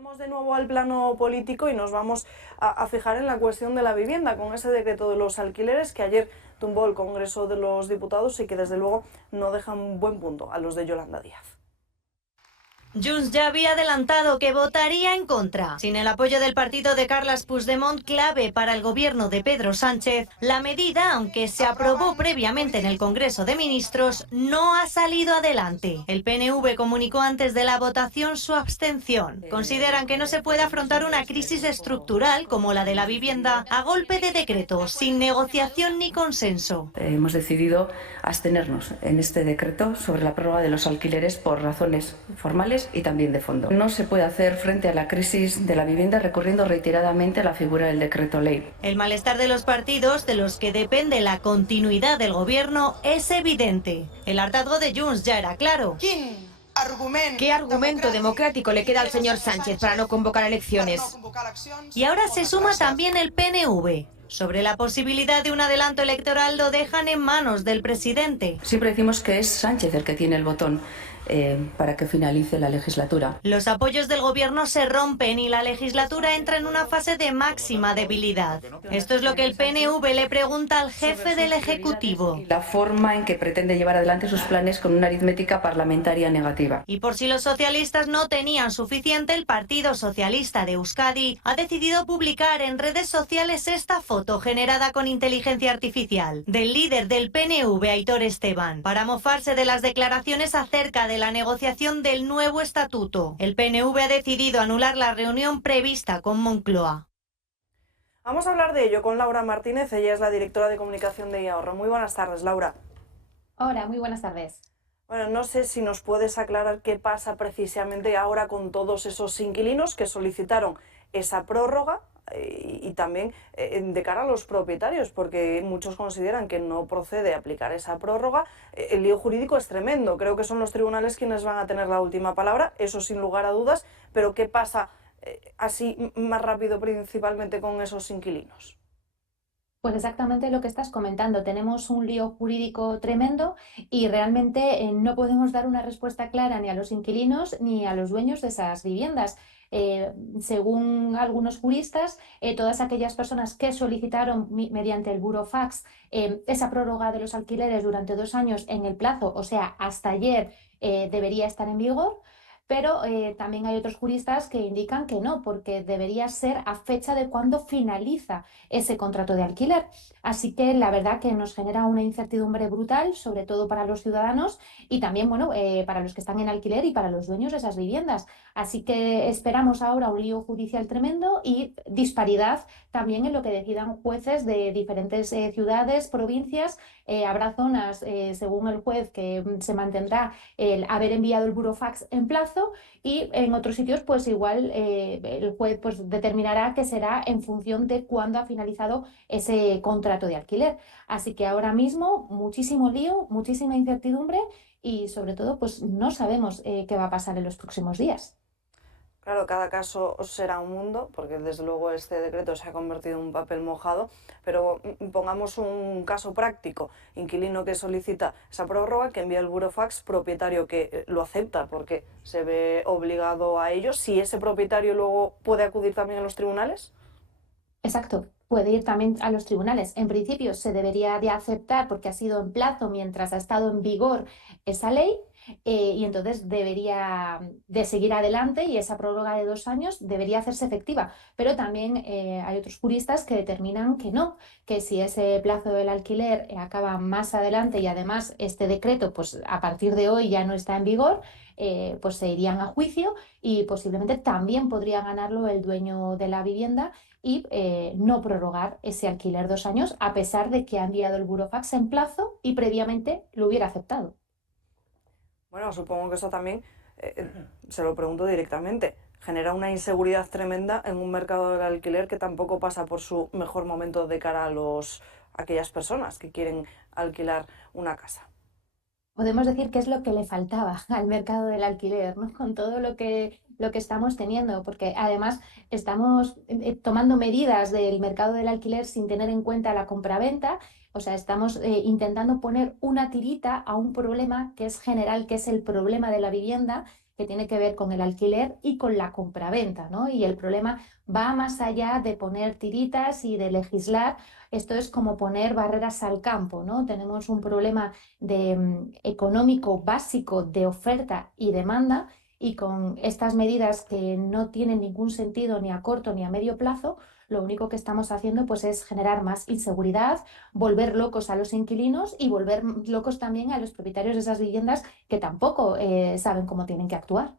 Volvemos de nuevo al plano político y nos vamos a fijar en la cuestión de la vivienda, con ese decreto de los alquileres que ayer tumbó el Congreso de los Diputados y que desde luego no deja un buen punto a los de Yolanda Díaz. Junts ya había adelantado que votaría en contra. Sin el apoyo del partido de Carles Puigdemont, clave para el gobierno de Pedro Sánchez, la medida, aunque se aprobó previamente en el Congreso de Ministros, no ha salido adelante. El PNV comunicó antes de la votación su abstención. Consideran que no se puede afrontar una crisis estructural como la de la vivienda a golpe de decreto, sin negociación ni consenso. Hemos decidido abstenernos en este decreto sobre la prórroga de los alquileres por razones formales y también de fondo. No se puede hacer frente a la crisis de la vivienda recurriendo reiteradamente a la figura del decreto ley. El malestar de los partidos, de los que depende la continuidad del gobierno, es evidente. El hartazgo de Junts ya era claro. ¿Qué argumento democrático le queda al señor Sánchez para no convocar elecciones? Y ahora se suma también el PNV. Sobre la posibilidad de un adelanto electoral lo dejan en manos del presidente. Siempre decimos que es Sánchez el que tiene el botón para que finalice la legislatura. Los apoyos del gobierno se rompen y la legislatura entra en una fase de máxima debilidad. Esto es lo que el PNV le pregunta al jefe del Ejecutivo. La forma en que pretende llevar adelante sus planes con una aritmética parlamentaria negativa. Y por si los socialistas no tenían suficiente, el Partido Socialista de Euskadi ha decidido publicar en redes sociales esta foto generada con inteligencia artificial del líder del PNV, Aitor Esteban, para mofarse de las declaraciones acerca de la negociación del nuevo estatuto. El PNV ha decidido anular la reunión prevista con Moncloa. Vamos a hablar de ello con Laura Martínez, ella es la directora de comunicación de Ahorro. Muy buenas tardes, Laura. Hola, muy buenas tardes. Bueno, no sé si nos puedes aclarar qué pasa precisamente ahora con todos esos inquilinos que solicitaron esa prórroga y también de cara a los propietarios, porque muchos consideran que no procede aplicar esa prórroga. El lío jurídico es tremendo, creo que son los tribunales quienes van a tener la última palabra, eso sin lugar a dudas, pero ¿qué pasa así más rápido principalmente con esos inquilinos? Pues exactamente lo que estás comentando. Tenemos un lío jurídico tremendo y realmente no podemos dar una respuesta clara ni a los inquilinos ni a los dueños de esas viviendas. Según algunos juristas, todas aquellas personas que solicitaron mediante el burofax esa prórroga de los alquileres durante 2 años en el plazo, o sea, hasta ayer, debería estar en vigor. Pero también hay otros juristas que indican que no, porque debería ser a fecha de cuando finaliza ese contrato de alquiler. Así que la verdad que nos genera una incertidumbre brutal, sobre todo para los ciudadanos y también para los que están en alquiler y para los dueños de esas viviendas. Así que esperamos ahora un lío judicial tremendo y disparidad también en lo que decidan jueces de diferentes ciudades, provincias. Habrá zonas, según el juez, que se mantendrá el haber enviado el burofax en plazo, y en otros sitios pues igual el juez pues determinará que será en función de cuándo ha finalizado ese contrato de alquiler. Así que ahora mismo muchísimo lío, muchísima incertidumbre y sobre todo pues no sabemos qué va a pasar en los próximos días. Claro, cada caso será un mundo, porque desde luego este decreto se ha convertido en un papel mojado, pero pongamos un caso práctico: inquilino que solicita esa prórroga, que envía el burofax, propietario que lo acepta porque se ve obligado a ello. Si ese propietario luego puede acudir también a los tribunales. Exacto, puede ir también a los tribunales. En principio se debería de aceptar porque ha sido en plazo mientras ha estado en vigor esa ley. Y entonces debería de seguir adelante y esa prórroga de 2 años debería hacerse efectiva. Pero también hay otros juristas que determinan que no, que si ese plazo del alquiler acaba más adelante y además este decreto pues a partir de hoy ya no está en vigor, pues se irían a juicio y posiblemente también podría ganarlo el dueño de la vivienda y no prorrogar ese alquiler 2 años a pesar de que ha enviado el burofax en plazo y previamente lo hubiera aceptado. Bueno, supongo que eso también, se lo pregunto directamente, genera una inseguridad tremenda en un mercado del alquiler que tampoco pasa por su mejor momento de cara a aquellas personas que quieren alquilar una casa. Podemos decir que es lo que le faltaba al mercado del alquiler, ¿no? Con todo lo que estamos teniendo, porque además estamos tomando medidas del mercado del alquiler sin tener en cuenta la compraventa. O sea, estamos intentando poner una tirita a un problema que es general, que es el problema de la vivienda, que tiene que ver con el alquiler y con la compraventa, ¿no? Y el problema va más allá de poner tiritas y de legislar. Esto es como poner barreras al campo, ¿no? Tenemos un problema económico básico de oferta y demanda, y con estas medidas que no tienen ningún sentido ni a corto ni a medio plazo, lo único que estamos haciendo pues es generar más inseguridad, volver locos a los inquilinos y volver locos también a los propietarios de esas viviendas, que tampoco saben cómo tienen que actuar.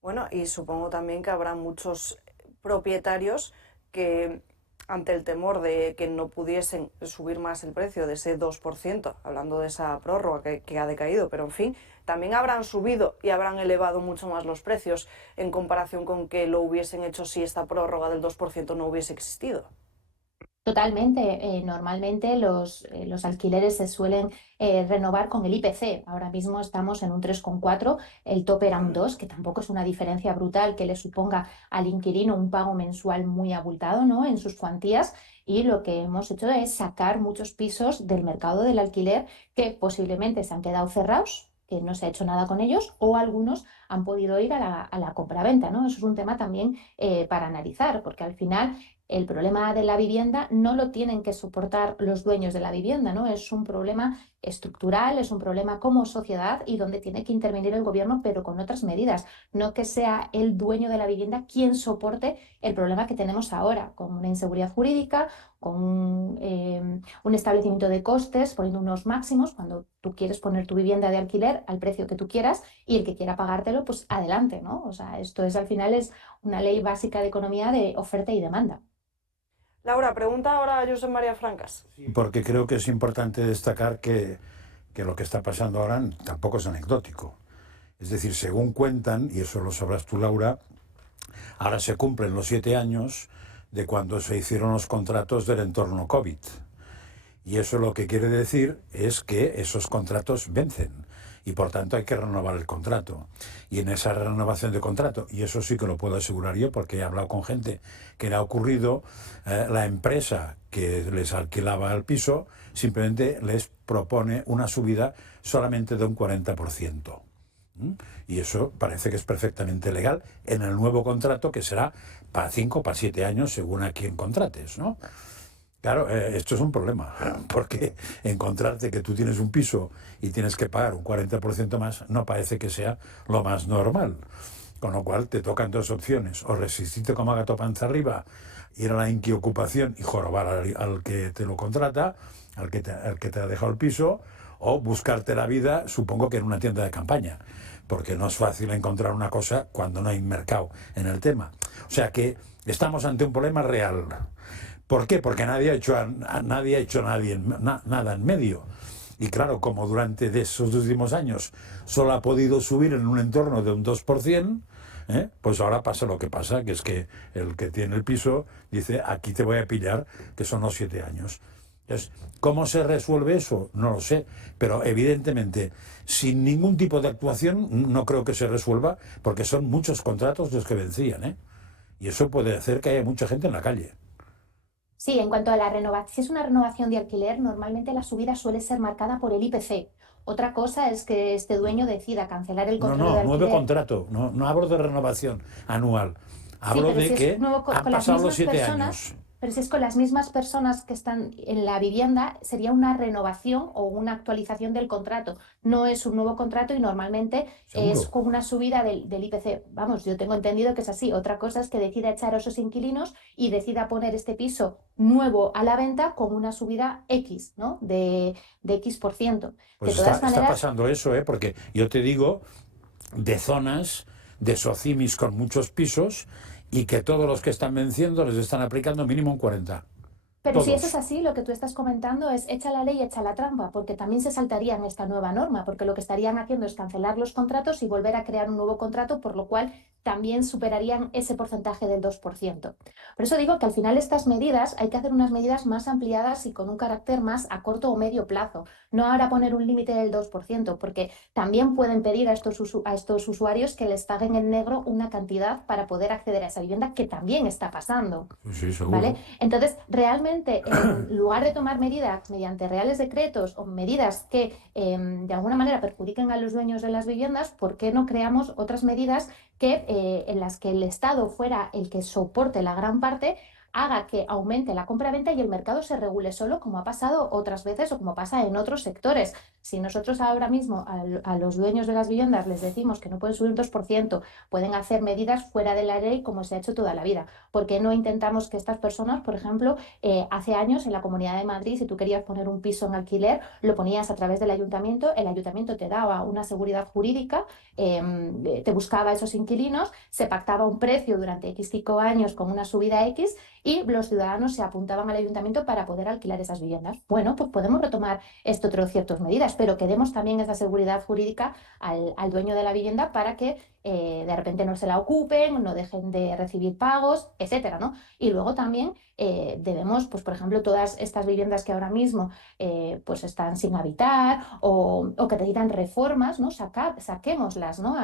Bueno, y supongo también que habrá muchos propietarios que, ante el temor de que no pudiesen subir más el precio de ese 2%, hablando de esa prórroga que ha decaído, pero en fin, también habrán subido y habrán elevado mucho más los precios en comparación con que lo hubiesen hecho si esta prórroga del 2% no hubiese existido. Totalmente. Normalmente los alquileres se suelen renovar con el IPC. Ahora mismo estamos en un 3,4, el tope era un 2, que tampoco es una diferencia brutal que le suponga al inquilino un pago mensual muy abultado, ¿no?, en sus cuantías. Y lo que hemos hecho es sacar muchos pisos del mercado del alquiler que posiblemente se han quedado cerrados, que no se ha hecho nada con ellos, o algunos han podido ir a la compraventa, ¿no? Eso es un tema también para analizar, porque al final el problema de la vivienda no lo tienen que soportar los dueños de la vivienda, ¿no? Es un problema estructural, es un problema como sociedad, y donde tiene que intervenir el gobierno, pero con otras medidas, no que sea el dueño de la vivienda quien soporte el problema que tenemos ahora, con una inseguridad jurídica, con un establecimiento de costes, poniendo unos máximos cuando tú quieres poner tu vivienda de alquiler al precio que tú quieras, y el que quiera pagártelo, pues adelante, ¿no? O sea, esto es, al final, es una ley básica de economía de oferta y demanda. Laura, pregunta ahora a Josep María Francas. Sí, porque creo que es importante destacar que lo que está pasando ahora tampoco es anecdótico. Es decir, según cuentan, y eso lo sabrás tú, Laura, ahora se cumplen los 7 años de cuando se hicieron los contratos del entorno COVID. Y eso lo que quiere decir es que esos contratos vencen y por tanto hay que renovar el contrato. Y en esa renovación de contrato, y eso sí que lo puedo asegurar yo porque he hablado con gente que le ha ocurrido, la empresa que les alquilaba el piso simplemente les propone una subida solamente de un 40%. Y eso parece que es perfectamente legal en el nuevo contrato, que será para 5 o para 7 años según a quien contrates, ¿no? Claro, esto es un problema, porque encontrarte que tú tienes un piso y tienes que pagar un 40% más no parece que sea lo más normal. Con lo cual te tocan dos opciones: o resistirte como gato panza arriba, ir a la inquiocupación y jorobar al que te lo contrata, al que te ha dejado el piso, o buscarte la vida, supongo que en una tienda de campaña, porque no es fácil encontrar una cosa cuando no hay mercado en el tema. O sea que estamos ante un problema real. ¿Por qué? Porque nadie ha hecho nada en medio. Y claro, como durante esos últimos años solo ha podido subir en un entorno de un 2%, pues ahora pasa lo que pasa, que es que el que tiene el piso dice: aquí te voy a pillar, que son los 7 años. Entonces, ¿cómo se resuelve eso? No lo sé, pero evidentemente sin ningún tipo de actuación no creo que se resuelva, porque son muchos contratos los que vencían, y eso puede hacer que haya mucha gente en la calle. Sí, en cuanto a la renovación, si es una renovación de alquiler, normalmente la subida suele ser marcada por el IPC. Otra cosa es que este dueño decida cancelar el contrato de alquiler. Nuevo contrato, no hablo de renovación anual, hablo de que han pasado los 7 años. Pero si es con las mismas personas que están en la vivienda, sería una renovación o una actualización del contrato. No es un nuevo contrato y normalmente ¿Seguro? Es con una subida del IPC. Vamos, yo tengo entendido que es así. Otra cosa es que decida echar a esos inquilinos y decida poner este piso nuevo a la venta con una subida X, ¿no? De X%. Pues de todas maneras, está pasando eso, porque yo te digo, de zonas de socimis con muchos pisos, y que todos los que están venciendo les están aplicando mínimo un 40%. Pero Todos. si eso es así, lo que tú estás comentando es: echa la ley, echa la trampa, porque también se saltarían esta nueva norma, porque lo que estarían haciendo es cancelar los contratos y volver a crear un nuevo contrato, por lo cual también superarían ese porcentaje del 2%. Por eso digo que al final estas medidas hay que hacer unas medidas más ampliadas y con un carácter más a corto o medio plazo. No ahora poner un límite del 2%, porque también pueden pedir a estos usuarios que les paguen en negro una cantidad para poder acceder a esa vivienda, que también está pasando. Sí, seguro. ¿Vale? Entonces, realmente, en lugar de tomar medidas mediante reales decretos o medidas que de alguna manera perjudiquen a los dueños de las viviendas, ¿por qué no creamos otras medidas en las que el Estado fuera el que soporte la gran parte, haga que aumente la compra-venta y el mercado se regule solo, como ha pasado otras veces o como pasa en otros sectores? Si nosotros ahora mismo a los dueños de las viviendas les decimos que no pueden subir un 2%, pueden hacer medidas fuera de la ley como se ha hecho toda la vida. ¿Por qué no intentamos que estas personas, por ejemplo, hace años en la Comunidad de Madrid, si tú querías poner un piso en alquiler, lo ponías a través del ayuntamiento, el ayuntamiento te daba una seguridad jurídica, te buscaba esos inquilinos, se pactaba un precio durante X5 años con una subida X y los ciudadanos se apuntaban al ayuntamiento para poder alquilar esas viviendas? Bueno, pues podemos retomar ciertas medidas, pero que demos también esa seguridad jurídica al dueño de la vivienda para que de repente no se la ocupen, no dejen de recibir pagos, etcétera, ¿no? Y luego también debemos, pues por ejemplo, todas estas viviendas que ahora mismo pues están sin habitar o que necesitan reformas, ¿no? Saquémoslas, ¿no?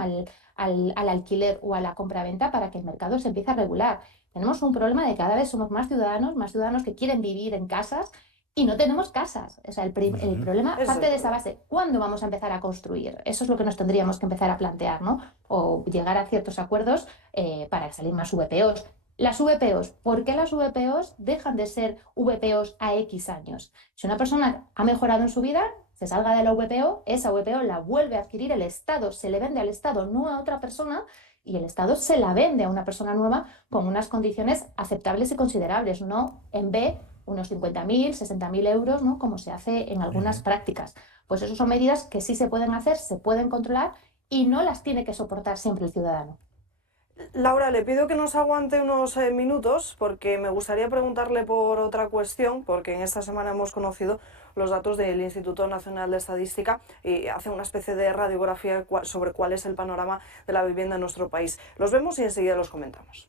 al alquiler o a la compraventa para que el mercado se empiece a regular. Tenemos un problema de que cada vez somos más ciudadanos que quieren vivir en casas y no tenemos casas. O sea, el problema parte de esa base. ¿Cuándo vamos a empezar a construir? Eso es lo que nos tendríamos que empezar a plantear, ¿no? O llegar a ciertos acuerdos para salir más VPOs. Las VPOs, ¿por qué las VPOs dejan de ser VPOs a X años? Si una persona ha mejorado en su vida, se salga de la VPO, esa VPO la vuelve a adquirir el Estado, se le vende al Estado, no a otra persona, y el Estado se la vende a una persona nueva con unas condiciones aceptables y considerables, no en B unos 50.000, 60.000 euros, ¿no? Como se hace en algunas prácticas. Pues esas son medidas que sí se pueden hacer, se pueden controlar y no las tiene que soportar siempre el ciudadano. Laura, le pido que nos aguante unos minutos porque me gustaría preguntarle por otra cuestión, porque en esta semana hemos conocido los datos del Instituto Nacional de Estadística y hace una especie de radiografía sobre cuál es el panorama de la vivienda en nuestro país. Los vemos y enseguida los comentamos.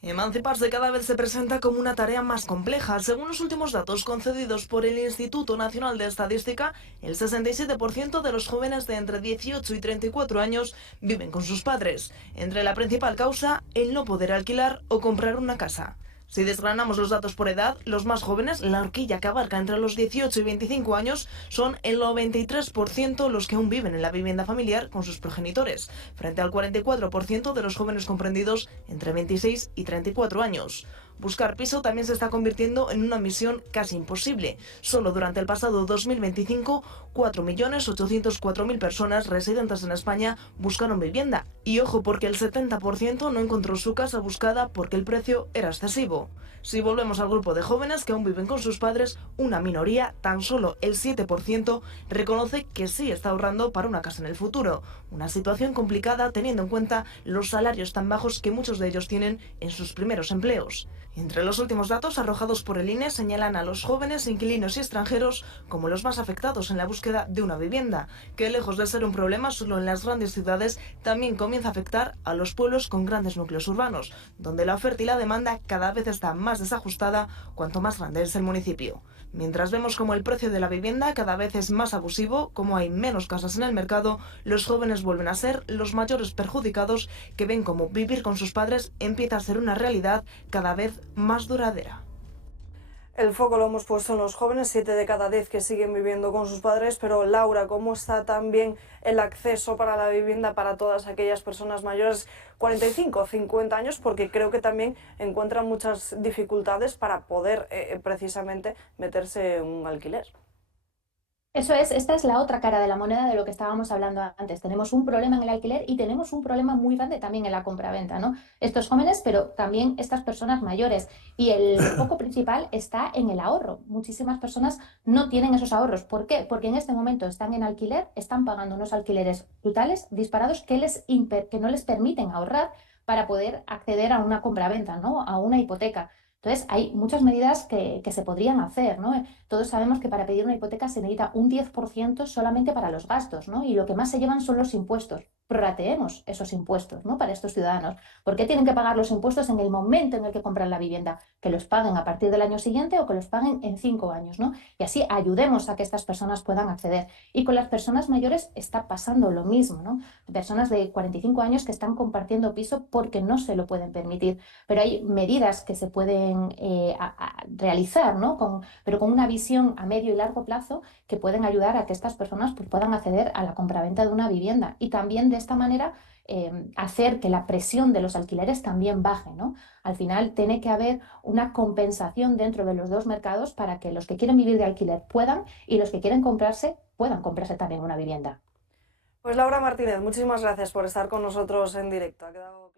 Emanciparse cada vez se presenta como una tarea más compleja. Según los últimos datos concedidos por el Instituto Nacional de Estadística, el 67% de los jóvenes de entre 18 y 34 años viven con sus padres. Entre la principal causa, el no poder alquilar o comprar una casa. Si desgranamos los datos por edad, los más jóvenes, la horquilla que abarca entre los 18 y 25 años, son el 93% los que aún viven en la vivienda familiar con sus progenitores, frente al 44% de los jóvenes comprendidos entre 26 y 34 años. Buscar piso también se está convirtiendo en una misión casi imposible. Solo durante el pasado 2025, 4.804.000 personas residentes en España buscaron vivienda. Y ojo, porque el 70% no encontró su casa buscada porque el precio era excesivo. Si volvemos al grupo de jóvenes que aún viven con sus padres, una minoría, tan solo el 7%, reconoce que sí está ahorrando para una casa en el futuro. Una situación complicada teniendo en cuenta los salarios tan bajos que muchos de ellos tienen en sus primeros empleos. Entre los últimos datos arrojados por el INE señalan a los jóvenes inquilinos y extranjeros como los más afectados en la búsqueda de una vivienda, que lejos de ser un problema solo en las grandes ciudades, también comienza a afectar a los pueblos con grandes núcleos urbanos, donde la oferta y la demanda cada vez está más desajustada cuanto más grande es el municipio. Mientras vemos como el precio de la vivienda cada vez es más abusivo, como hay menos casas en el mercado, los jóvenes vuelven a ser los mayores perjudicados, que ven como vivir con sus padres empieza a ser una realidad cada vez más duradera. El foco lo hemos puesto en los jóvenes, 7 de cada 10 que siguen viviendo con sus padres, pero Laura, ¿cómo está también el acceso para la vivienda para todas aquellas personas mayores, 45 o 50 años? Porque creo que también encuentran muchas dificultades para poder precisamente meterse en un alquiler. Eso es, esta es la otra cara de la moneda de lo que estábamos hablando antes. Tenemos un problema en el alquiler y tenemos un problema muy grande también en la compraventa, ¿no? Estos jóvenes, pero también estas personas mayores. Y el foco principal está en el ahorro. Muchísimas personas no tienen esos ahorros. ¿Por qué? Porque en este momento están en alquiler, están pagando unos alquileres brutales, disparados, que no les permiten ahorrar para poder acceder a una compraventa, ¿no? A una hipoteca. Entonces, hay muchas medidas que se podrían hacer, ¿no? Todos sabemos que para pedir una hipoteca se necesita un 10% solamente para los gastos, ¿no? Y lo que más se llevan son los impuestos. prorrateemos esos impuestos, ¿no?, para estos ciudadanos. ¿Por qué tienen que pagar los impuestos en el momento en el que compran la vivienda? Que los paguen a partir del año siguiente o que los paguen en 5 años, ¿no? Y así ayudemos a que estas personas puedan acceder. Y con las personas mayores está pasando lo mismo, ¿no? Personas de 45 años que están compartiendo piso porque no se lo pueden permitir. Pero hay medidas que se pueden realizar, ¿no?, pero con una visión a medio y largo plazo, que pueden ayudar a que estas personas pues, puedan acceder a la compraventa de una vivienda y también de esta manera hacer que la presión de los alquileres también baje, ¿no? Al final tiene que haber una compensación dentro de los dos mercados para que los que quieren vivir de alquiler puedan y los que quieren comprarse puedan comprarse también una vivienda. Pues Laura Martínez, muchísimas gracias por estar con nosotros en directo. Ha quedado...